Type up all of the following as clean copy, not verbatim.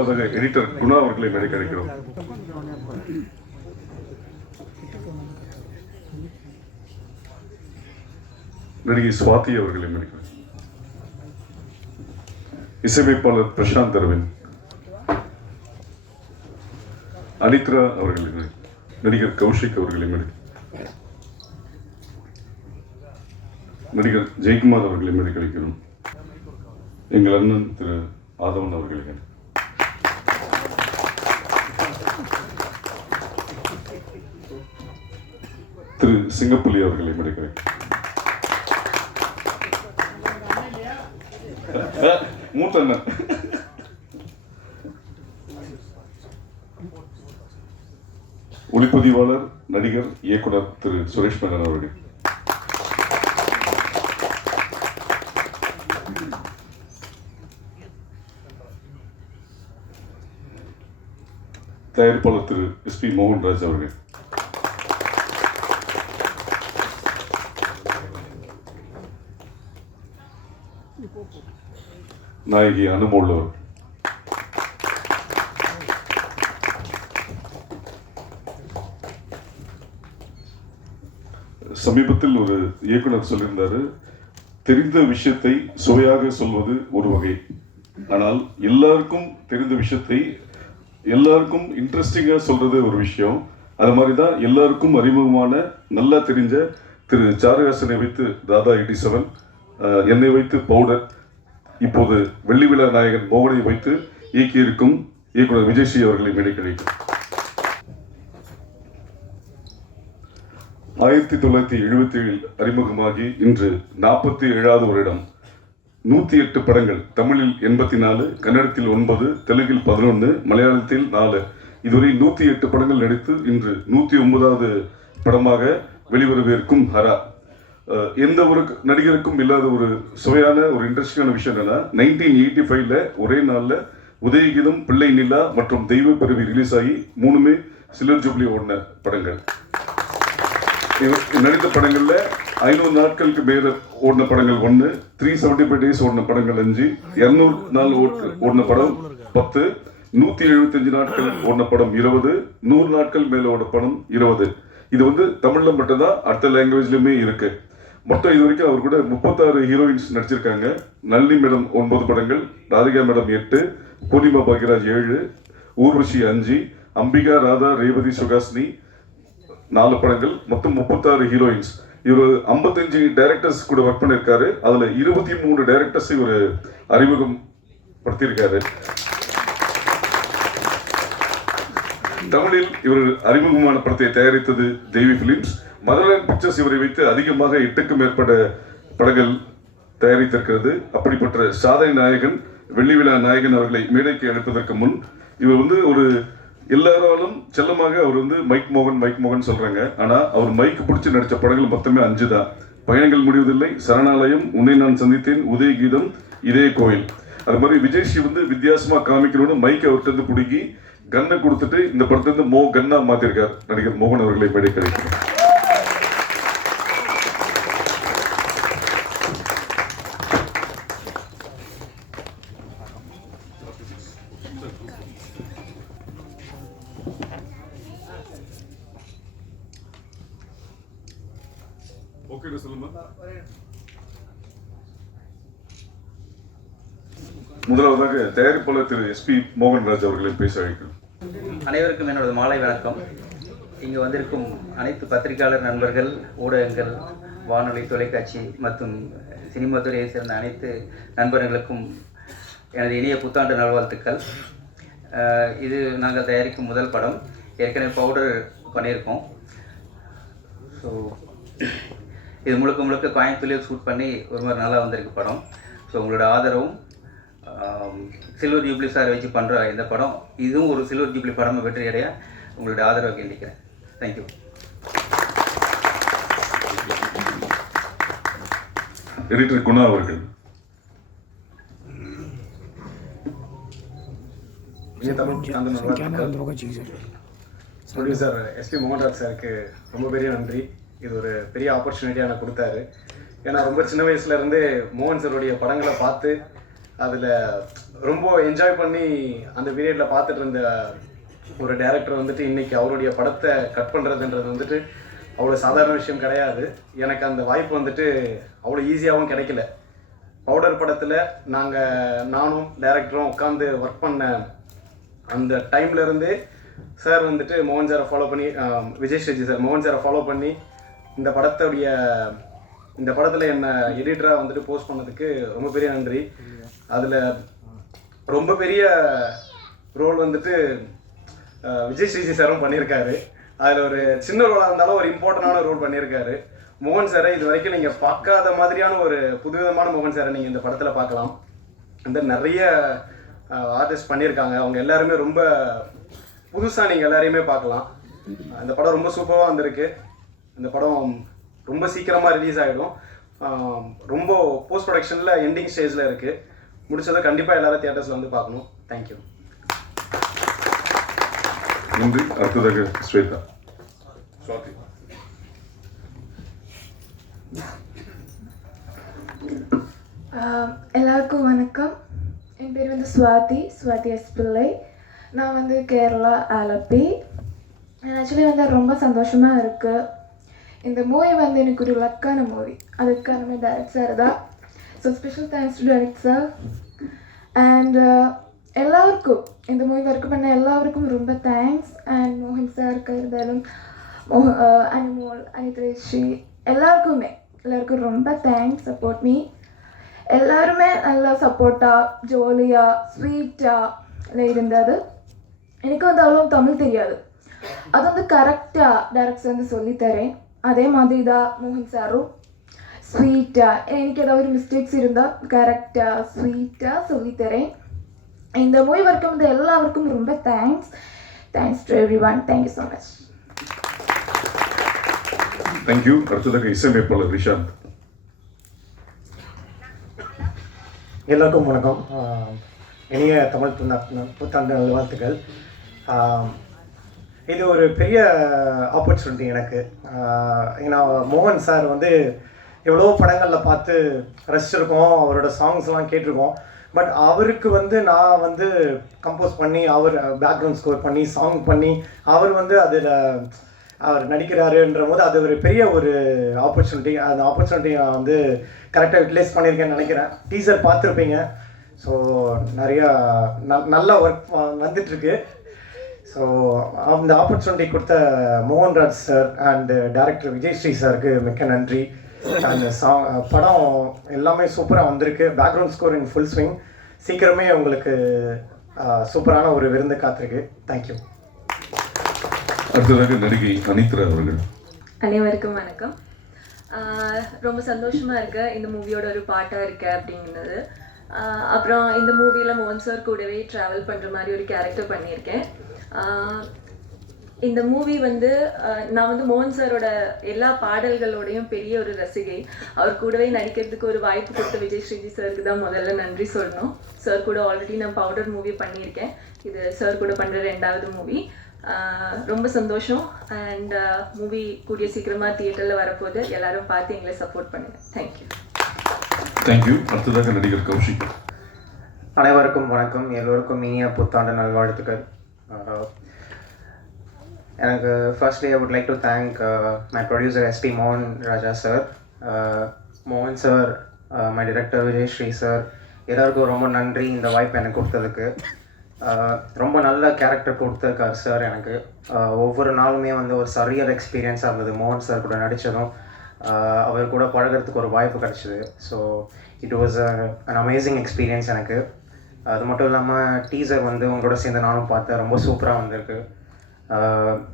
முதலாவதாக எடிட்டர் குணா அவர்களை மேடைக்கு அழைக்கிறோம். நடிகை சுவாதி அவர்களை மேடைக்கு, இசையமைப்பாளர் பிரசாந்த் அரவிந்த், அனித்ரா அவர்களை, நடிகர் கௌஷிக் அவர்களை மேடைக்கு, நடிகர் ஜெயக்குமார் அவர்களை மேடைக்கு அழைக்கிறோம். எங்கள் அண்ணன் திரு ஆதவன் அவர்களை, திரு சிங்கப்புலி அவர்களை மேடைக்கு அழைக்கிறோம். மூத்தண்ணன் ஒளிப்பதிவாளர், நடிகர், இயக்குனர் திரு சுரேஷ் மேனன் அவர்கள், தயாரிப்பாளர் திரு SP மோகன்ராஜ் அவர்கள், நாயகி அனுமோல் அவர்கள், சமீபத்தில் ஒரு இயக்குனர் சொல்லியிருந்தாரு, தெரிந்த விஷயத்தை சுவையாக சொல்வது ஒரு வகை, ஆனால் எல்லாருக்கும் தெரிந்த விஷயத்தை எல்லாருக்கும் இன்ட்ரெஸ்டிங்கா சொல்றது ஒரு விஷயம். அது மாதிரி தான் எல்லாருக்கும் அறிமுகமான நல்லா தெரிஞ்ச திரு சாருஹாசனை வைத்து தாதா 87, என்னை வைத்து பவுடர், இப்போது வெள்ளி விழா நாயகன் மோகனை வைத்து இயக்கியிருக்கும் இயக்குனர் விஜய்ஸ்ரீ அவர்களை மேடை கிடைக்கும். 1977 அறிமுகமாகி இன்று 47வது வருடம், 108 படங்கள், தமிழில் 84, கன்னடத்தில் 9, தெலுங்கில் 11, மலையாளத்தில் 4, இதுவரை 108 படங்கள் நடித்து இன்று 109வது படமாக வெளிவரவிருக்கும் ஹரா. எந்த ஒரு நடிகருக்கும் இல்லாத ஒரு சுவையான ஒரு இன்ட்ரெஸ்டிங்கான விஷயம் என்னன்னா, 1985ல ஒரே நாளில் உதயகீதம், பிள்ளை நிலா மற்றும் தெய்வ பிறவி ரிலீஸ் ஆகி 3மே சில்வர் ஜூப்ளி ஓடின படங்கள். நடித்த படங்கள்ல 500 நாட்களுக்கு மேல ஓடின படங்கள் 1, 375 டேஸ் ஓடின படங்கள் 5, 200 நாள் ஓடின படம் 10, 175 நாட்கள் ஓடின படம் 20, 100 நாட்கள் மேல ஓடின படம் 20. இது வந்து தமிழ்ல மட்டும்தான், அடுத்த லாங்குவேஜ்லயுமே இருக்கு. மொத்தம் இது வரைக்கும் அவர் கூட 36 ஹீரோயின்ஸ் நடிச்சிருக்காங்க. நல்லி மேடம் 9 படங்கள், ராதிகா மேடம் 8, பூர்ணிமா பாக்யராஜ் 7, ஊர்வஷி 5, அம்பிகா, ராதா, ரேவதி, சுகாசினி 4 படங்கள், மொத்தம் 36 ஹீரோயின்ஸ். இவர் 55 டைரக்டர்ஸ் கூட ஒர்க் பண்ணியிருக்காரு. அதுல 23 டைரக்டர்ஸ் இவர் அறிமுகம் படுத்தியிருக்காரு. தமிழில் இவர் அறிமுகமான படத்தை தயாரித்தது தேவி பிலிம்ஸ். மதர்லேண்ட் பிக்சர்ஸ் இவரை வைத்து அதிகமாக 8க்கும் மேற்பட்ட படங்கள் தயாரித்திருக்கிறது. அப்படிப்பட்ட சாதனை நாயகன், வெள்ளி விழா நாயகன் அவர்களை மேடைக்கு அழைப்பதற்கு முன், இவர் வந்து ஒரு எல்லாராலும் செல்லமாக அவர் வந்து மைக் மோகன் சொல்றாங்க. ஆனா அவர் மைக் பிடிச்சி நடிச்ச படங்கள் மொத்தமே 5 தான். பயணங்கள் முடிவதில்லை, சரணாலயம், உன்னை நான் சந்தித்தேன், உதயகீதம், இதே கோயில். அது மாதிரி விஜய்ஸ்ரீ வந்து வித்தியாசமா காமிக்கணும்னு மைக் அவர்கிட்ட இருந்து பிடிக்கி கன்னை கொடுத்துட்டு இந்த படத்துல இருந்து கன்னா மாத்திருக்கார் நடிகர் மோகன் அவர்களை மேடை கிடைக்கும். முதலாவதாக தயாரிப்பாளர் திரு SP மோகன்ராஜ் அவர்களை பேச அழைக்கிறோம். அனைவருக்கும் என்னோட மாலை வணக்கம். இங்கு வந்திருக்கும் அனைத்து பத்திரிகையாளர் நண்பர்கள், ஊடகங்கள், வானொலி, தொலைக்காட்சி மற்றும் சினிமா துறையை சேர்ந்த அனைத்து நண்பர்களுக்கும் எனது இனிய புத்தாண்டு நல்வாழ்த்துக்கள். இது நாங்கள் தயாரிக்கும் முதல் படம். ஏற்கனவே பவுடர் பண்ணியிருக்கோம். ஸோ இது முழுக்க கோயம்புத்தூர்லேயே ஷூட் பண்ணி ஒரு மாதிரி நல்லா வந்திருக்கு படம். ஸோ உங்களோட ஆதரவும், சில்வர் ஜூப்ளி சார் வச்சு பண்ணுற இந்த படம், இதுவும் ஒரு சில்வர் ஜூப்ளி படமாக வெற்றி அடைய உங்களுடைய ஆதரவை கேட்டுக்கிறேன். தேங்க்யூ. எடிட்டர் குணா அவர்கள். ப்ரொடியூசர் SP மோகன்ராஜ் சாருக்கு ரொம்ப பெரிய நன்றி. இது ஒரு பெரிய ஆப்பர்ச்சுனிட்டியாக எனக்கு கொடுத்தாரு. ஏன்னா ரொம்ப சின்ன வயசுலேருந்தே மோகன் சாருடைய படங்களை பார்த்து அதில் ரொம்ப என்ஜாய் பண்ணி அந்த பீரியடில் பார்த்துட்டு இருந்த ஒரு டைரக்டர் வந்துட்டு இன்றைக்கி அவருடைய படத்தை கட் பண்ணுறதுன்றது வந்துட்டு அவ்வளோ சாதாரண விஷயம் கிடையாது. எனக்கு அந்த வாய்ப்பு வந்துட்டு அவ்வளோ ஈஸியாகவும் கிடைக்கல. பவுடர் படத்தில் நானும் டைரக்டரும் உட்காந்து ஒர்க் பண்ண அந்த டைம்லேருந்தே சார் வந்துட்டு மோகன் சாரை ஃபாலோ பண்ணி, விஜய் ஸ்ரீஜி சார் மோகன் சாரை ஃபாலோ பண்ணி இந்த படத்தில் என்னை எடிட்டராக வந்துட்டு போஸ்ட் பண்ணதுக்கு ரொம்ப பெரிய நன்றி. அதில் ரொம்ப பெரிய ரோல் வந்துட்டு விஜய் ஸ்ரீஜி சாரும் பண்ணியிருக்காரு. அதில் ஒரு சின்ன ரோலாக இருந்தாலும் ஒரு இம்பார்ட்டண்டான ரோல் பண்ணியிருக்காரு. மோகன் சாரை இது வரைக்கும் நீங்கள் பார்க்காத மாதிரியான ஒரு புதுவிதமான மோகன் சாரை நீங்கள் இந்த படத்தில் பார்க்கலாம். இந்த நிறைய ஆர்டிஸ்ட் பண்ணியிருக்காங்க, அவங்க எல்லாருமே ரொம்ப புதுசாக நீங்கள் எல்லாரையுமே பார்க்கலாம். அந்த படம் ரொம்ப சூப்பராக வந்திருக்கு. இந்த படம் ரொம்ப சீக்கிரமாக ரிலீஸ் ஆகிடும். ரொம்ப போஸ்ட் ப்ரொடக்ஷனில் எண்டிங் ஸ்டேஜில் இருக்குது. முடிச்சதை கண்டிப்பாக எல்லாரும் தியேட்டர்ஸில் வந்து பார்க்கணும். தேங்க்யூ. நன்றி. அடுத்ததாக ஸ்வேதா. சுவாதி. எல்லாருக்கும் வணக்கம். என் பேர் வந்து சுவாதி எஸ் பிள்ளை. நான் வந்து கேரளா ஆலப்பி. ஆக்சுவலி வந்து ரொம்ப சந்தோஷமாக இருக்குது. இந்த மூவி வந்து எனக்கு ஒரு லக்கான மூவி. அதுக்கு காரணமே டைரக்ட் சார் தான். So special thanks to direct sir. And எல்லாருக்கும் இந்த மூவி ஒர்க் பண்ண எல்லாருக்கும் ரொம்ப தேங்க்ஸ். அண்ட் மோகன் சாருக்கு இருந்தாலும் அனிமோல் அனித்ரேஷி எல்லாருக்கும் ரொம்ப தேங்க்ஸ். Support me. எல்லாருமே நல்லா சப்போர்ட்டாக ஜாலியாக ஸ்வீட்டாக இருந்தது. எனக்கு வந்து அவ்வளோ தமிழ் தெரியாது. அது வந்து கரெக்டாக டைரக்டர் வந்து சொல்லித்தரேன். அதே மாதிரி தான் மோகன் சாரும் ஸ்வீட்டாக எனக்கு ஏதாவது ஒரு மிஸ்டேக்ஸ் இருந்தால் கரெக்டாக ஸ்வீட்டாக சொல்லித்தரேன். இந்த மூவி ஒர்க் வந்து எல்லாருக்கும் ரொம்ப thanks to every one. Thank you so much. Thank you. அடுத்ததாக இசையமைப்பாளர் விஷாந்த். எல்லாருக்கும் வணக்கம். இனிய தமிழ் புத்தாண்டு நல்வாழ்த்துக்கள். இது ஒரு பெரிய ஆப்பர்ச்சுனிட்டி எனக்கு. ஏன்னா மோகன் சார் வந்து எவ்வளோ படங்களில் பார்த்து ரசிச்சிருக்கோம், அவரோட சாங்ஸ்லாம் கேட்டிருக்கோம். பட் அவருக்கு வந்து நான் வந்து கம்போஸ் பண்ணி, அவர் பேக்ரவுண்ட் ஸ்கோர் பண்ணி, சாங் பண்ணி, அவர் வந்து அதில் அவர் நடிக்கிறாருன்ற போது அது ஒரு பெரிய ஒரு ஆப்பர்ச்சுனிட்டி. அந்த ஆப்பர்ச்சுனிட்டி நான் வந்து கரெக்டாக யூட்டிலைஸ் பண்ணியிருக்கேன்னு நினைக்கிறேன். டீசர் பார்த்துருப்பீங்க. ஸோ நிறையா நல்ல ஒர்க் வந்துட்டுருக்கு. ஸோ அந்த ஆப்பர்ச்சுனிட்டி கொடுத்த Mohanraj sir and director Vijay Sri சாருக்கு மிக்க நன்றி. அந்த படம் எல்லாமே சூப்பராக வந்திருக்கு. Background score in full swing. சீக்கிரமே உங்களுக்கு சூப்பரான ஒரு விருந்து காத்திருக்கு. தேங்க்யூ. அடுத்ததாக நடிகை அனித்ரா அவர்கள். அனைவருக்கும் வணக்கம். ரொம்ப சந்தோஷமாக இருக்கு இந்த மூவியோட ஒரு பாட்டாக இருக்கு அப்படிங்கிறது. அப்புறம் இந்த மூவியில் மோகன் சார் கூடவே ட்ராவல் பண்ணுற மாதிரி ஒரு கேரக்டர் பண்ணியிருக்கேன். இந்த மூவி வந்து நான் வந்து மோகன் சாரோட எல்லா பாடல்களோடையும் பெரிய ஒரு ரசிகை. அவர் கூடவே நடிக்கிறதுக்கு ஒரு வாய்ப்பு கொடுத்த விஜய் ஸ்ரீஜி சாருக்கு தான் முதல்ல நன்றி சொல்லணும். சார் கூட ஆல்ரெடி நான் பவுடர் மூவி பண்ணியிருக்கேன். இது சார் கூட பண்ணுற 2வது மூவி. ரொம்ப சந்தோஷம். அண்ட் மூவி கூடிய சீக்கிரமாக தியேட்டரில் வரப்போது. எல்லாரும் பார்த்து எங்களை சப்போர்ட் பண்ணுங்கள். தேங்க்யூ. தேங்க்யூ. அடுத்ததாக நடிகர் கௌஷிக். அனைவருக்கும் வணக்கம். எல்லோருக்கும் இனிய புத்தாண்டு நல்வாழ்த்துக்கள். எனக்கு firstly I would like to thank my producer SP மோகன் ராஜா சார், மோகன் sir, my director Vijay Sri sir. எல்லாருக்கும் ரொம்ப நன்றி இந்த வாய்ப்பு எனக்கு கொடுத்ததுக்கு. ரொம்ப நல்ல கேரக்டர் கொடுத்துருக்கார் சார் எனக்கு. ஒவ்வொரு நாளுமே வந்து ஒரு சரியல் எக்ஸ்பீரியன்ஸாக இருந்தது மோகன் சார் கூட நடித்ததும். அவர் கூட பழகிறதுக்கு ஒரு வாய்ப்பு கிடச்சிது. So it was an amazing experience எனக்கு. அது மட்டும் இல்லாமல் டீசர் வந்து உங்களோட சேர்ந்து நானும் பார்த்தேன். ரொம்ப சூப்பராக வந்திருக்கு.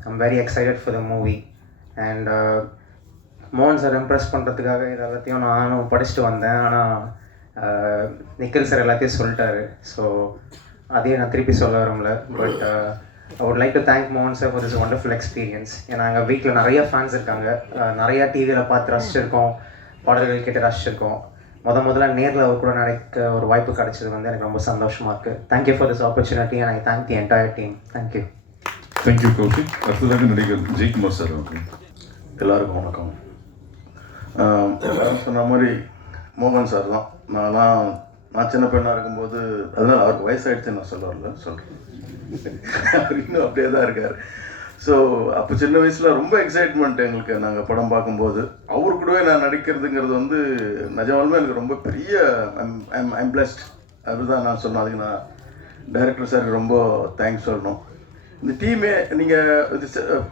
I'm very excited for the movie. And மோகன் சார் இம்ப்ரெஸ் பண்ணுறதுக்காக இது எல்லாத்தையும் நானும் படிச்சுட்டு வந்தேன். ஆனால் நிக்கில் சார் எல்லாத்தையும் சொல்லிட்டாரு. ஸோ அதையே நான் திருப்பி சொல்ல வரும்ல. But I would like to thank மோகன் sir for this wonderful experience. ஏன்னா எங்கள் வீட்டில் நிறைய ஃபேன்ஸ் இருக்காங்க. நிறையா டிவியில் பார்த்து ரசிச்சிருக்கோம், பாடல்கள் கேட்டு ரசிச்சிருக்கோம். முதல்ல நேரில் அவர் கூட நடிக்க ஒரு வாய்ப்பு கிடைச்சது வந்து எனக்கு ரொம்ப சந்தோஷமாக இருக்குது. Thank you for this opportunity and I thank the entire team. Thank you. Thank you Kaushik. அடுத்ததாக நடிகர் ஜெயக்குமார் சார் அவர்கள். எல்லாருக்கும் வணக்கம். சொன்ன மாதிரி மோகன் சார் தான். நான்லாம் நான் சின்ன பெண்ணாக இருக்கும்போது, அதனால் அவருக்கு வயசாகிடுச்சுன்னு நான் சொல்ல வரல, சொல்கிறேன். அவர் இன்னும் அப்படியே தான் இருக்கார். ஸோ அப்போ சின்ன வயசில் ரொம்ப எக்ஸைட்மெண்ட் எங்களுக்கு. நாங்கள் படம் பார்க்கும்போது அவரு கூடவே நான் நடிக்கிறதுங்கிறது வந்து நிஜமாலுமே எனக்கு ரொம்ப பெரிய ஐம் பிளஸ்ட். அதுதான் நான் சொன்னேன். அதுக்கு நான் டைரக்டர் சாருக்கு ரொம்ப தேங்க்ஸ் சொல்லணும். இந்த டீமே நீங்கள்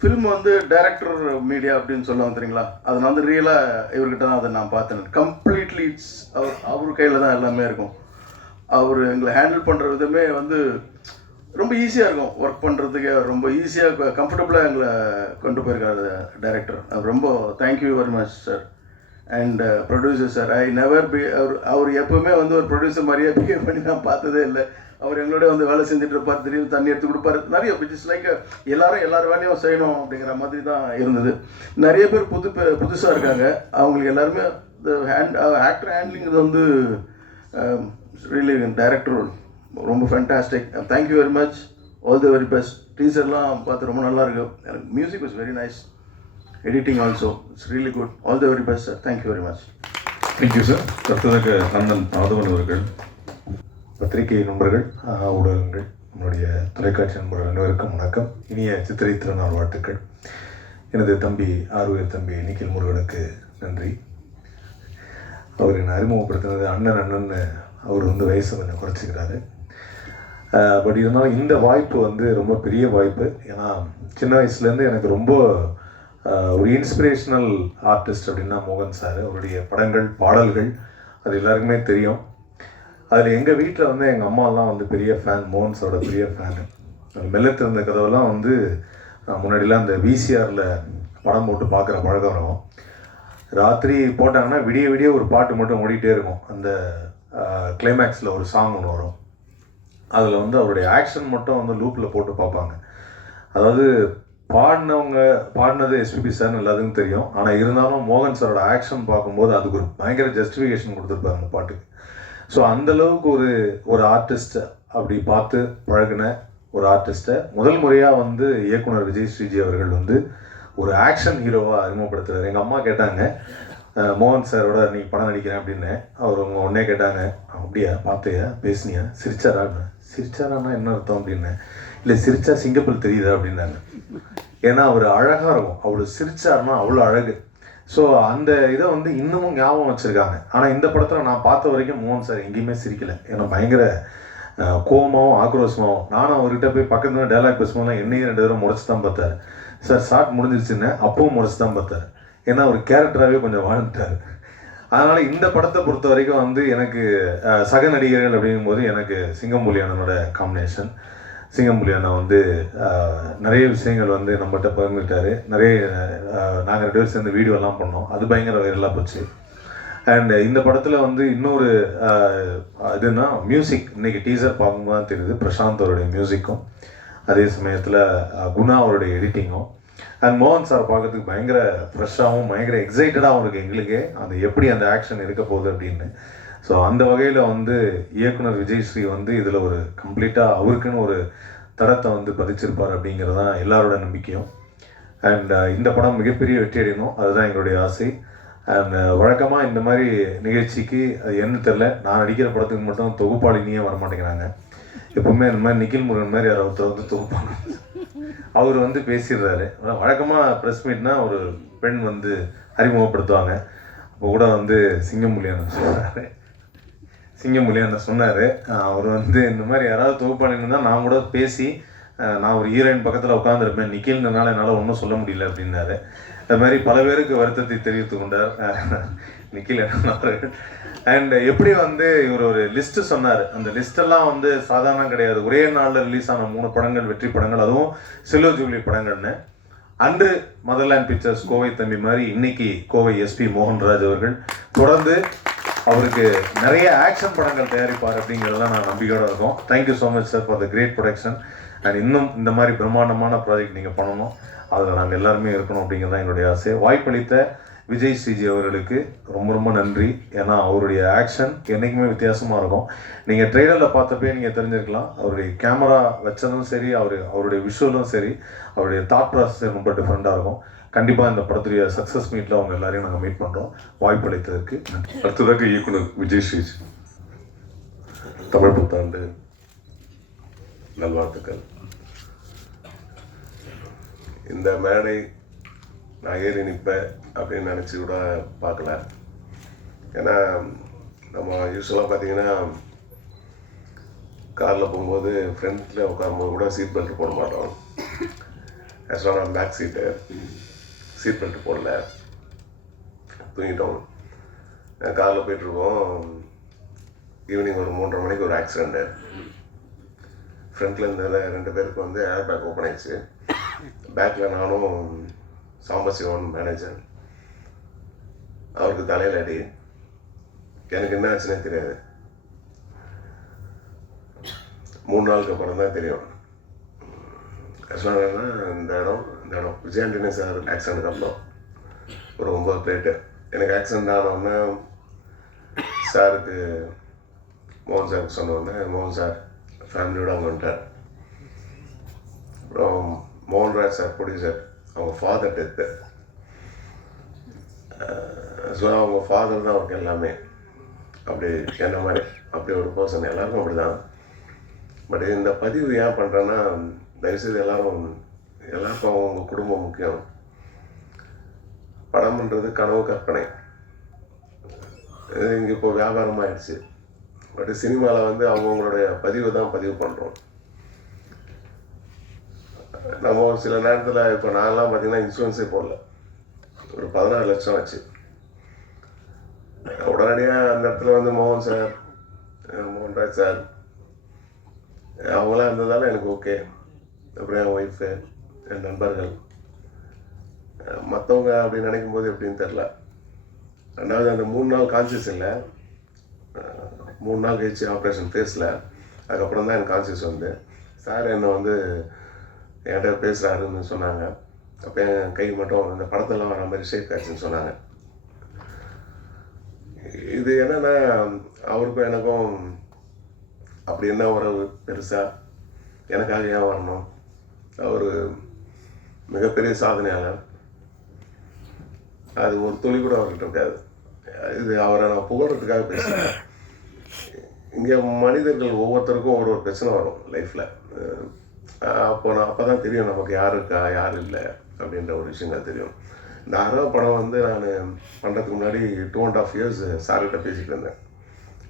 ஃபில்ம் வந்து டைரக்டர் மீடியா அப்படின்னு சொல்லுவாங்க தெரியுங்களா, அதை நான் வந்து ரியலாக இவர்கிட்ட தான் அதை நான் பார்த்தேன். கம்ப்ளீட்லி இட்ஸ் அவர் கையில் தான் எல்லாமே இருக்கும். அவர் எங்களை ஹேண்டில் பண்ணுற விதமே வந்து ரொம்ப ஈஸியாக இருக்கும். ஒர்க் பண்ணுறதுக்கு ரொம்ப ஈஸியாக கம்ஃபர்டபுளாக எங்களை கொண்டு போயிருக்காரு டைரக்டர். ரொம்ப thank you very much sir. And producer sir, I never be அவர் எப்போவுமே வந்து ஒரு ப்ரொடியூசர் மாதிரியே பிஹேவ் பண்ணி நான் பார்த்ததே இல்லை. அவர் எங்களோட வந்து வேலை செஞ்சுட்டு இருப்பார், திடீர்னு தண்ணி எடுத்து கொடுப்பாரு. நிறைய இட்ஸ் லைக் எல்லார் வேலையும் செய்யணும் அப்படிங்கிற மாதிரி தான் இருந்தது. நிறைய பேர் புதுசாக இருக்காங்க. அவங்களுக்கு எல்லாருமே இந்த ஆக்டர் ஹேண்ட்லிங் வந்து ரியலி டைரக்டர் ரொம்ப fantastic. Thank you very much. All the very best. டீசர்லாம் பார்த்து ரொம்ப நல்லா இருக்கு. எனக்கு music was very nice. Editing also it's really good. All the very best sir. Thank you very much. Thank you sir. அடுத்ததாக அண்ணன் ஆதவன் அவர்கள். பத்திரிகை நண்பர்கள், ஊடகங்கள், நம்மளுடைய தொலைக்காட்சி நண்பர்கள் அனைவருக்கும் வணக்கம். இனிய சித்திரை திருநாள் வாழ்த்துக்கள். எனது தம்பி ஆர்வீர் தம்பி நிக்கில் முருகனுக்கு நன்றி. அவர் என்னை அறிமுகப்படுத்தினது அண்ணன்னு. அவர் வந்து வயசு கொஞ்சம் குறைச்சிக்கிறாரு. பட் இருந்தாலும் இந்த வாய்ப்பு வந்து ரொம்ப பெரிய வாய்ப்பு. ஏன்னா சின்ன வயசுலேருந்து எனக்கு ரொம்ப ஒரு இன்ஸ்பிரேஷனல் ஆர்டிஸ்ட் அப்படின்னா மோகன் சார். அவருடைய படங்கள், பாடல்கள் அது எல்லாருக்குமே தெரியும். அதில் எங்கள் வீட்டில் வந்து எங்கள் அம்மாலாம் வந்து பெரிய ஃபேன், மோகன் சாரோட பெரிய ஃபேனு. மெல்ல திறந்த கதவெல்லாம் வந்து முன்னாடிலாம் அந்த விசிஆரில் படம் போட்டு பார்க்குற பழக்கம் வரும். ராத்திரி போட்டாங்கன்னா விடிய விடிய ஒரு பாட்டு மட்டும் ஓடிட்டே இருக்கும். அந்த கிளைமேக்ஸில் ஒரு சாங் ஒன்று வரும். அதில் வந்து அவருடைய ஆக்ஷன் மட்டும் வந்து லூப்பில் போட்டு பார்ப்பாங்க. அதாவது பாடினது எஸ்பிபி சார்னு எல்லாத்துக்கும் தெரியும். ஆனால் இருந்தாலும் மோகன் சாரோட ஆக்ஷன் பார்க்கும்போது அதுக்கு ஒரு பயங்கர ஜஸ்டிஃபிகேஷன் கொடுத்துருப்பாங்க அந்த பாட்டுக்கு. ஸோ அந்தளவுக்கு ஒரு ஆர்டிஸ்ட்டை அப்படி பார்த்து பழகின ஒரு ஆர்டிஸ்ட்டை முதல் முறையாக வந்து இயக்குனர் விஜய் ஸ்ரீஜி அவர்கள் வந்து ஒரு ஆக்ஷன் ஹீரோவாக அறிமுகப்படுத்துகிறார். எங்கள் அம்மா கேட்டாங்க, மோகன் சாரோட நீ படம் நடிக்கிறேன் அப்படின்னு. அவர் அவங்க உடனே கேட்டாங்க, அப்படியா, பார்த்தியா, பேசுனியா, சிரிச்சாரான்னா என்ன அர்த்தம் அப்படின்னு. இல்லை, சிரிச்சா சிங்கப்பூர் தெரியுதா அப்படின்னாங்க. ஏன்னா அவர் அழகாக இருக்கும். அவ்வளோ சிரிச்சாருன்னா அவ்வளோ அழகு. ஸோ அந்த இதை வந்து இன்னமும் ஞாபகம் வச்சுருக்காங்க. ஆனால் இந்த படத்தில் நான் பார்த்த வரைக்கும் மோகன் சார் எங்கேயுமே சிரிக்கலை. ஏன்னா பயங்கர கோபமாகவும் ஆக்ரோஷமாகவும். நானும் அவர்கிட்ட போய் பக்கத்தில் டைலாக் பேசும்போதுலாம் என்னையும் 2 தடவை முறைச்சி தான் பார்த்தாரு. சார் ஷார்ட் முடிஞ்சிருச்சுன்னு அப்பவும் முறைச்சி தான் பார்த்தாரு. ஏன்னா அவர் கேரக்டராகவே கொஞ்சம் வாழ்ந்துட்டார். அதனால் இந்த படத்தை பொறுத்த வரைக்கும் வந்து எனக்கு சக நடிகர்கள் அப்படிங்கும்போது எனக்கு சிங்கம்புலி அண்ணனோட காம்பினேஷன். சிங்கம்புலி அண்ணன் வந்து நிறைய விஷயங்கள் வந்து நம்மகிட்ட பகிர்ந்துட்டாரு. நிறைய நாங்கள் 2 பேரும் சேர்ந்து வீடியோலாம் பண்ணோம். அது பயங்கர வைரலாக போச்சு. அண்ட் இந்த படத்தில் வந்து இன்னொரு இதுனா மியூசிக். இன்றைக்கி டீசர் பார்க்கும்போது தான் தெரியுது. பிரசாந்த் அவருடைய மியூசிக்கும் அதே சமயத்தில் குணா அவருடைய எடிட்டிங்கும். அண்ட் மோகன் சார் பார்க்கறதுக்கு பயங்கர ஃப்ரெஷ்ஷாகவும் பயங்கர எக்ஸைட்டடாகவும் இருக்குது எங்களுக்கே. அது எப்படி அந்த ஆக்ஷன் இருக்க போகுது அப்படின்னு. ஸோ அந்த வகையில் வந்து இயக்குனர் விஜய் ஸ்ரீ வந்து இதில் ஒரு கம்ப்ளீட்டாக அவருக்குன்னு ஒரு தரத்தை வந்து பதிச்சிருப்பார் அப்படிங்கிறது தான் எல்லாரோட நம்பிக்கையும். அண்ட் இந்த படம் மிகப்பெரிய வெற்றி அடையணும், அதுதான் எங்களுடைய ஆசை. அண்ட் வழக்கமாக இந்த மாதிரி நிகழ்ச்சிக்கு அது என்ன தெரில, நான் நடிக்கிற படத்துக்கு மட்டும் தொகுப்பாளினியே வரமாட்டேங்கிறாங்க. எப்பவுமே இந்த மாதிரி நிக்கில் முருகன் மாதிரி யார் ஒருத்தர் வந்து தொகுப்பாங்க. அவர் வந்து பேசிடுறாரு. வழக்கமாக ப்ரெஸ் மீட்னா ஒரு பெண் வந்து அறிமுகப்படுத்துவாங்க. அப்போ கூட வந்து சிங்கம்புலி அண்ணன் சொன்னார். அவர் வந்து இந்த மாதிரி யாராவது தொகுப்பாளின்னு தான் நான் கூட பேசி நான் ஒரு ஹீரோயின் பக்கத்தில் உட்காந்துருப்பேன், நிக்கில்னால என்னால் ஒன்றும் சொல்ல முடியல அப்படின்னாரு. அது மாதிரி பல பேருக்கு வருத்தத்தை தெரிவித்து கொண்டார் நிக்கில் அவர்கள். அண்ட் எப்படி வந்து இவர் ஒரு லிஸ்ட்டு சொன்னார். அந்த லிஸ்ட்டெல்லாம் வந்து சாதாரணம் கிடையாது. ஒரே நாளில் ரிலீஸ் ஆன 3 படங்கள் வெற்றி படங்கள், அதுவும் சில்வர் ஜூப்ளி படங்கள்னு. அன்று மதர்லேண்ட் பிக்சர்ஸ் கோவை தம்பி மாதிரி இன்னைக்கு கோவை எஸ்பி மோகன்ராஜ் அவர்கள் தொடர்ந்து அவருக்கு நிறைய ஆக்ஷன் படங்கள் தயாரிப்பார் அப்படிங்கிறதெல்லாம் நான் நம்பிக்கையோடு இருக்கோம். Thank you so much sir for the great production. And இன்னும் இந்த மாதிரி பிரம்மாண்டமான ப்ராஜெக்ட் நீங்கள் பண்ணணும், அதில் நாங்கள் எல்லாருமே இருக்கணும் அப்படிங்கிறது தான் என்னுடைய ஆசை. வாய்ப்பளித்த விஜய் ஸ்ரீஜி அவர்களுக்கு ரொம்ப ரொம்ப நன்றி. ஏன்னா அவருடைய ஆக்ஷன் என்றைக்குமே வித்தியாசமாக இருக்கும். நீங்கள் ட்ரெய்லரில் பார்த்தப்பே நீங்கள் தெரிஞ்சிருக்கலாம். அவருடைய கேமரா வச்சதும் சரி, அவருடைய விஷுவலும் சரி, அவருடைய தாட் ப்ராசஸ் ரொம்ப டிஃப்ரெண்ட்டாக இருக்கும். கண்டிப்பாக இந்த படத்துடைய சக்ஸஸ் மீட்டில் அவங்க எல்லாரையும் நாங்கள் மீட் பண்ணுறோம். வாய்ப்பளித்ததற்கு நன்றி. அடுத்ததாக இயக்குனர் விஜய் ஸ்ரீஜி. தமிழ் புத்தாண்டு நல்வாழ்த்துக்கள். இந்த மேடை நான் ஏறி நிற்பேன் அப்படின்னு நினச்சி கூட பார்க்கல. ஏன்னா நம்ம யூஸ்வலாக பார்த்தீங்கன்னா காரில் போகும்போது ஃப்ரண்ட்டில் உட்காரும்போது கூட சீட் பெல்ட் போட மாட்டோம். ஆக்சுவலாக நான் பேக் சீட் பெல்ட் போடல, தூங்கிட்டோம். காரில் போயிட்டுருக்கோம். ஈவினிங் ஒரு 3:30 மணிக்கு ஒரு ஆக்சிடெண்ட்டு. ஃப்ரண்ட்டில் இருந்த 2 பேருக்கு வந்து ஏர் பேக் ஓப்பன் ஆயிடுச்சு. பேக்கில் நானும் சாம்பசிவன் மேனேஜர். அவருக்கு தலையில் அடி. எனக்கு என்ன ஆச்சுன்னே தெரியாது. 3 நாளுக்கு அப்புறம் தான் தெரியும். ஆக்சுவலாக இந்த இடம் விஜய் ஆண்டனி சார் ஆக்சிடென்ட்டுக்கு அப்புறம் ஒரு 9 பிளேட்டு. எனக்கு ஆக்சிடென்ட் ஆனவுடனே சாருக்கு மோகன் சாருக்கு சொன்னோடனே மோகன் சார் ஃபேமிலியோடு அங்கே வந்துட்டார். அப்புறம் மோகன்ராஜ் சார் ப்ரொடியூசர், அவங்க ஃபாதர் டெத்து. ஸோ அவங்க ஃபாதர் தான் அவருக்கு எல்லாமே. அப்படி என்ன மாதிரி அப்படி ஒரு பர்சன். எல்லாருக்கும் அப்படி தான். பட் இந்த பதிவு ஏன் பண்ணுறேன்னா, தயவுசெய்து எல்லாருக்கும் அவங்க குடும்பம் முக்கியம். படம்ன்றது கனவு கற்பனை. இங்கே இப்போ வியாபாரமாகிடுச்சு. பட் சினிமாவில் வந்து அவங்களுடைய பதிவை தான் பதிவு பண்ணுறோம். நம்ம ஒரு சில நேரத்தில் இப்போ நான்லாம் பார்த்தீங்கன்னா இன்சூரன்ஸே போடல. ஒரு 16 லட்சம் ஆச்சு. உடனடியாக அந்த இடத்துல வந்து மோகன் சார், மோகன்ராஜ் சார் அவங்களாம் இருந்ததால் எனக்கு ஓகே. அப்புறம் என் ஒய்ஃபு, என் நண்பர்கள், மற்றவங்க அப்படி நினைக்கும் போது எப்படின்னு தெரில. ரெண்டாவது அந்த 3 நாள் கான்சியஸ் இல்லை. 3 நாள் கழிச்சு ஆப்ரேஷன் ஃபேஸில். அதுக்கப்புறம் தான் எனக்கு கான்சியஸ் வந்து சார் என்னை வந்து என்கிட்ட பேசுகிறாருன்னு சொன்னாங்க. அப்போ என் கை மட்டும் அந்த படத்தெல்லாம் வர மாதிரி ஷேக் ஆச்சுன்னு சொன்னாங்க. இது என்னென்னா அவருக்கும் எனக்கும் அப்படி என்ன உறவு பெருசாக, எனக்காக ஏன் வரணும்? அவர் மிகப்பெரிய சாதனையாளர். அது ஒரு துளி கூட அவர்கிட்ட இருக்காது. இது அவரை நான் புகழ்றதுக்காக பேசுகிறேன். இங்கே மனிதர்கள் ஒவ்வொருத்தருக்கும் ஒரு பிரச்சனை வரும் லைஃப்பில். அப்போ தான் தெரியும் நமக்கு யார் இருக்கா யார் இல்லை அப்படின்ற ஒரு விஷயங்கள் தெரியும். இந்த அரா படம் வந்து நான் பண்ணுறதுக்கு முன்னாடி 2.5 years சார்கிட்ட பேசிகிட்டு இருந்தேன்.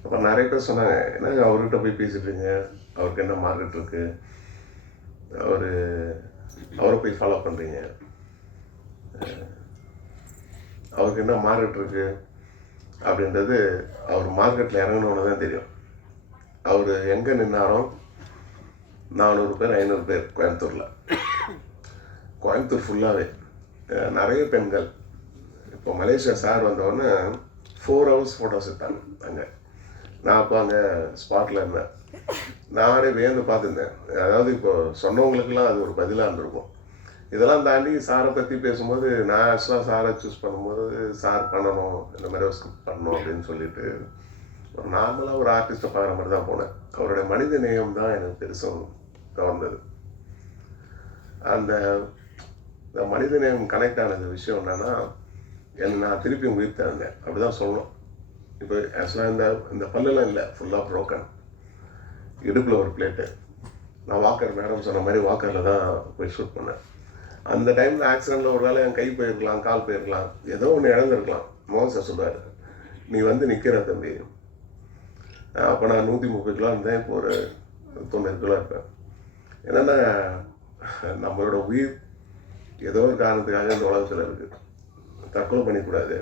அப்போ நிறைய பேர் சொன்னாங்க, என்ன அவர்கிட்ட போய் பேசிட்டுருங்க, அவருக்கு என்ன மார்க்கெட் இருக்குது, அவரை போய் ஃபாலோ பண்ணுறீங்க, அவருக்கு என்ன மார்க்கெட் இருக்குது அப்படின்றது அவர் மார்க்கெட்டில் இறங்கணுன்னு தான் தெரியும். அவர் எங்கே நின்னாரோ 400 பேர் 500 பேர் கோயம்புத்தூர் ஃபுல்லாகவே நிறைய பெண்கள். இப்போ மலேசியா சார் வந்தோடனே 4 hours ஃபோட்டோஸ் எடுத்தாங்க அங்கே. நான் அப்போ அங்கே ஸ்பாட்டில் இருந்தேன். நானே வேந்து பார்த்துருந்தேன். அதாவது இப்போ சொன்னவங்களுக்கெல்லாம் அது ஒரு பதிலாக இருந்திருக்கும். இதெல்லாம் தாண்டி சாரை பற்றி பேசும்போது நான் ஆக்சுவலாக சாரை சூஸ் பண்ணும்போது சார் பண்ணணும், இந்த மாதிரி ஒரு ஸ்கிரிப்ட் பண்ணணும் அப்படின்னு சொல்லிட்டு ஒரு நார்மலாக ஒரு ஆர்டிஸ்ட்டை பார்க்குற மாதிரி தான் போனேன். அவருடைய மனித நேயம் தான் எனக்கு பெருசும் கவர்ந்தது. அந்த மனித நேயம் கனெக்ட் ஆனது விஷயம் என்னன்னா, நான் திருப்பி உயிர் தந்தேன் அப்படி தான் சொல்லணும். இப்போ ஆக்சுவலாக இந்த பல்லெல்லாம் இல்லை, ஃபுல்லாக ப்ரோக்கன். இடுப்பில் ஒரு பிளேட்டு. நான் வாக்கர் மேடம் சொன்ன மாதிரி வாக்கரில் தான் போய் ஷூட் பண்ணேன். அந்த டைமில் ஆக்சிடெண்ட்டில் ஒரு வேளை என் கை போயிருக்கலாம், கால் போயிருக்கலாம், ஏதோ ஒன்று இழந்திருக்கலாம். மோகன் சார் சொல்லுவார், நீ வந்து நிற்கிற தம்பி. அப்போ நான் 130 கிலோ இருந்தேன், இப்போ ஒரு 90 கிலோ இருப்பேன். என்னென்னா நம்மளோட உயிர் ஏதோ ஒரு காரணத்துக்காக இந்த உலகத்தில் இருக்குது. தற்கொலை பண்ணிக்கூடாது.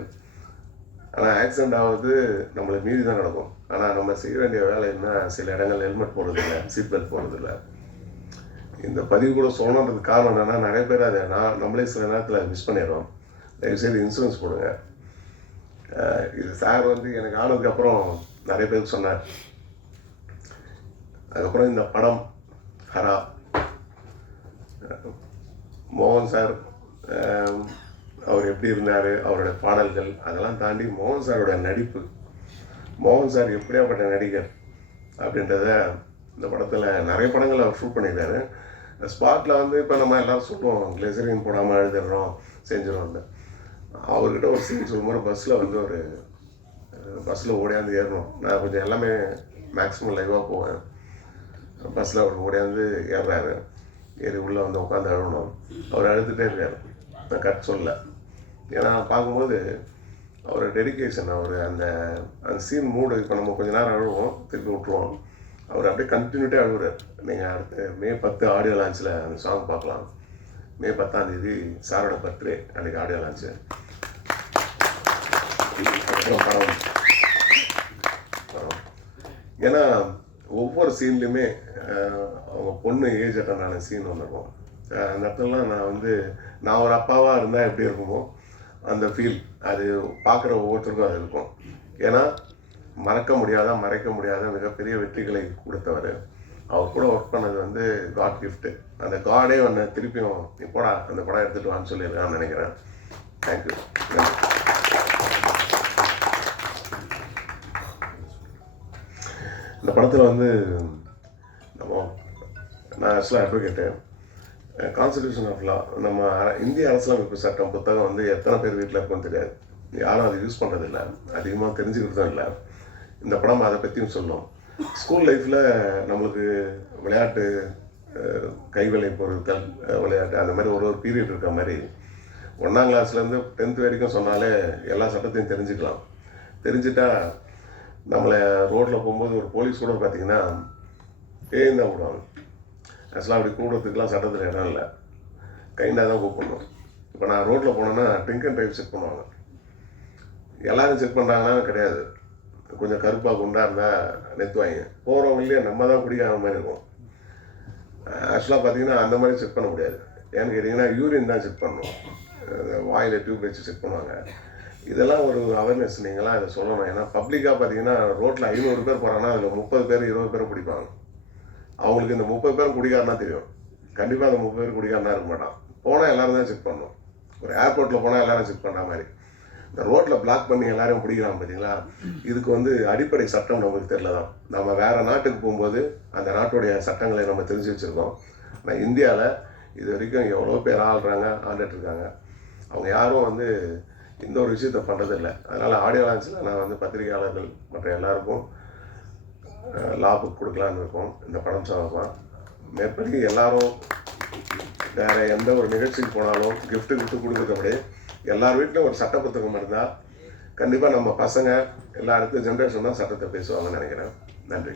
ஆனால் ஆக்சிடெண்ட் ஆகுது நம்மளை மீறி தான் நடக்கும். ஆனால் நம்ம செய்ய வேண்டிய வேலை என்ன, சில இடங்கள் ஹெல்மெட் போடுறதில்லை, சீட் பெல்ட் போடுறதில்லை. இந்த பதிவு கூட சொல்லணுன்றதுக்கு காரணம் என்னென்னா, நிறைய பேர் அதை நம்மளே சில நேரத்தில் மிஸ் பண்ணிடுறோம். தயவுசெய்து இன்சூரன்ஸ் போடுங்க. இது சார் வந்து எனக்கு ஆனதுக்கப்புறம் நிறைய பேருக்கு சொன்னார். அதுக்கப்புறம் இந்த படம் ஹரா, மோகன் சார் அவர் எப்படி இருந்தார், அவருடைய பாடல்கள், அதெல்லாம் தாண்டி மோகன் சாரோட நடிப்பு, மோகன் சார் எப்படியாப்பட்ட நடிகர் அப்படின்றத இந்த படத்தில் நிறைய படங்கள் அவர் ஷூட் பண்ணியிருக்காரு. ஸ்பாட்டில் வந்து இப்போ நம்ம எல்லோரும் சொல்லுவோம், கிளெசரின் போடாமல் எழுதிடுறோம் செஞ்சிடறோம்னு. அவர்கிட்ட ஒரு சீன் சொல்லும்போது பஸ்ஸில் ஓடியாந்து ஏறணும். நான் கொஞ்சம் எல்லாமே மேக்ஸிமம் லைவாக போவேன். பஸ்ஸில் அவர் ஓடியாந்து ஏறுறாரு, ஏறி உள்ளே வந்து உட்காந்து அழுகணும். அவர் அழுதுகிட்டே இருக்கார், நான் கட் சொல்ல. ஏன்னா பார்க்கும்போது அவரோட டெடிக்கேஷன், அவர் அந்த அந்த சீன் மூடு. இப்போ நம்ம கொஞ்ச நேரம் அழுவோம், திருப்பி விட்டுருவோம். அவர் அப்படியே கண்டினியூட்டே அழுகுறார். நீங்கள் அடுத்து May 10 ஆடியோ லான்ச்சில் அந்த சாங் பார்க்கலாம். May 10 சாரோட பர்த்டே அன்றைக்கி ஆடியோ லான்ச்சு. அப்புறம் படம் ஏன்னா ஒவ்வொரு சீன்லையுமே அவங்க பொண்ணு ஏஜ் அட்டனான சீன் வந்துருக்கும். அந்த இடத்துலலாம் நான் ஒரு அப்பாவாக இருந்தால் எப்படி இருக்குமோ அந்த ஃபீல் அது பார்க்குற ஒவ்வொருத்தருக்கும் அது இருக்கும். ஏன்னா மறக்க முடியாத மிகப்பெரிய வெற்றிகளை கொடுத்தவர். அவர் கூட ஒர்க் பண்ணது காட் கிஃப்ட்டு. அந்த காடே திருப்பியும் நீ போடா அந்த படம் எடுத்துகிட்டு வான்னு சொல்லியிருக்கான்னு நினைக்கிறேன். தேங்க்யூ. இந்த படத்தில் நான் ஆக்சுவலாக அட்வொகேட்டு. கான்ஸ்டிடியூஷன் ஆஃப் லா, நம்ம இந்திய அரசியலமைப்பு சட்டம் புத்தகம் எத்தனை பேர் வீட்டில் இருக்குன்னு தெரியாது. யாரும் அதை யூஸ் பண்ணுறதில்ல, அதிகமாக தெரிஞ்சுக்கிட்டு இல்லை. இந்த படம் அதை பற்றியும் சொல்லும். ஸ்கூல் லைஃப்பில் நம்மளுக்கு விளையாட்டு, கைவினை பொருட்கள் விளையாட்டு, அந்த மாதிரி ஒரு பீரியட் இருக்க மாதிரி 1ஆம் கிளாஸ்லேருந்து 10th வரைக்கும் சொன்னாலே எல்லா சட்டத்தையும் தெரிஞ்சுக்கலாம். தெரிஞ்சுட்டா நம்மளை ரோட்டில் போகும்போது ஒரு போலீஸ் கூட பார்த்திங்கன்னா பேயும் தான் விடுவாங்க. ஆக்சுவலாக அப்படி கூடுறதுக்கெலாம் சட்டத்தில் இடம் இல்லை, கைண்டாக தான் கூப்பிடணும். இப்போ நான் ரோட்டில் போனேன்னா ட்ரிங்க் அண்ட் ட்ரைவ் செக் பண்ணுவாங்க. எல்லோரும் செக் பண்ணுறாங்கன்னா கிடையாது. கொஞ்சம் கருப்பாக குண்டாக இருந்தால் நெத்துவாங்க. போகிறவங்களே நம்ம தான் குடிக்காத மாதிரி இருக்கும். ஆக்சுவலாக பார்த்தீங்கன்னா அந்த மாதிரி செக் பண்ண முடியாது. ஏன்னு கேட்டிங்கன்னா யூரின் தான் செக் பண்ணணும். வாயில் டியூப் வச்சு செக் பண்ணுவாங்க. இதெல்லாம் ஒரு அவேர்னஸ் நீங்களாம் இதை சொல்லணும். ஏன்னா பப்ளிக்காக பார்த்தீங்கன்னா ரோட்டில் 500 பேர் போகிறாங்கன்னா அதில் 30 பேர் 20 பேரை பிடிப்பாங்க. அவங்களுக்கு இந்த 30 பேரும் குடிக்காரனா தெரியும். கண்டிப்பாக அந்த 30 பேர் குடிக்காரனா இருக்க மாட்டான். போனால் எல்லோரும் தான் செக் பண்ணணும். ஒரு ஏர்போர்ட்டில் போனால் எல்லோரும் செக் பண்ணுற மாதிரி இந்த ரோட்டில் பிளாக் பண்ணி எல்லாரையும் பிடிக்கிறாங்க பார்த்தீங்களா. இதுக்கு அடிப்படை சட்டம் நமக்கு தெரியல தான். நம்ம வேறு நாட்டுக்கு போகும்போது அந்த நாட்டுடைய சட்டங்களை நம்ம தெரிஞ்சு வச்சுருக்கோம். ஆனால் இந்தியாவில் இது வரைக்கும் எவ்வளோ பேர் ஆண்டுட்டு இருக்காங்க. அவங்க யாரும் இந்த ஒரு விஷயத்த பண்ணுறதில்லை. அதனால் ஆடியோ லான்ச்சில் நான் பத்திரிகையாளர்கள் மற்ற எல்லாருக்கும் லா புக் கொடுக்கலான்னு இருக்கோம். இந்த படம் சார்பாக மேற்படி எல்லாரும் வேறு எந்த ஒரு நிகழ்ச்சிக்கு போனாலும் கிஃப்ட்டு கொடுக்குறபடி எல்லார் வீட்டிலும் ஒரு சட்ட புத்தகம் இருந்தால் கண்டிப்பாக நம்ம பசங்க எல்லா இடத்துல ஜென்ரேஷன் தான் சட்டத்தை பேசுவாங்கன்னு நினைக்கிறேன். நன்றி.